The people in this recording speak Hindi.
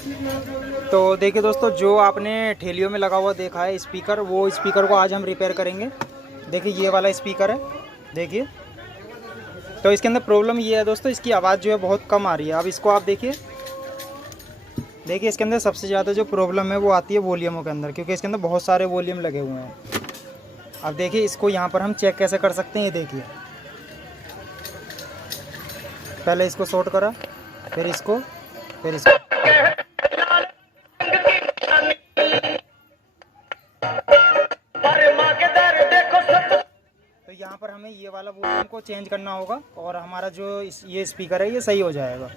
तो देखिए दोस्तों, जो आपने ठेलियों में लगा हुआ देखा है स्पीकर, वो स्पीकर को आज हम रिपेयर करेंगे। देखिए ये वाला स्पीकर है, देखिए। तो इसके अंदर प्रॉब्लम ये है दोस्तों, इसकी आवाज़ जो है बहुत कम आ रही है। अब इसको आप देखिए, देखिए इसके अंदर सबसे ज़्यादा जो प्रॉब्लम है वो आती है वॉल्यूमों के अंदर, क्योंकि इसके अंदर बहुत सारे वॉल्यूम लगे हुए हैं। अब देखिए इसको यहाँ पर हम चेक कैसे कर सकते हैं, ये देखिए। पहले इसको शॉर्ट करा, फिर इसको, फिर इसको। तो यहाँ पर हमें ये वाला वॉल्यूम को चेंज करना होगा और हमारा जो ये स्पीकर है ये सही हो जाएगा।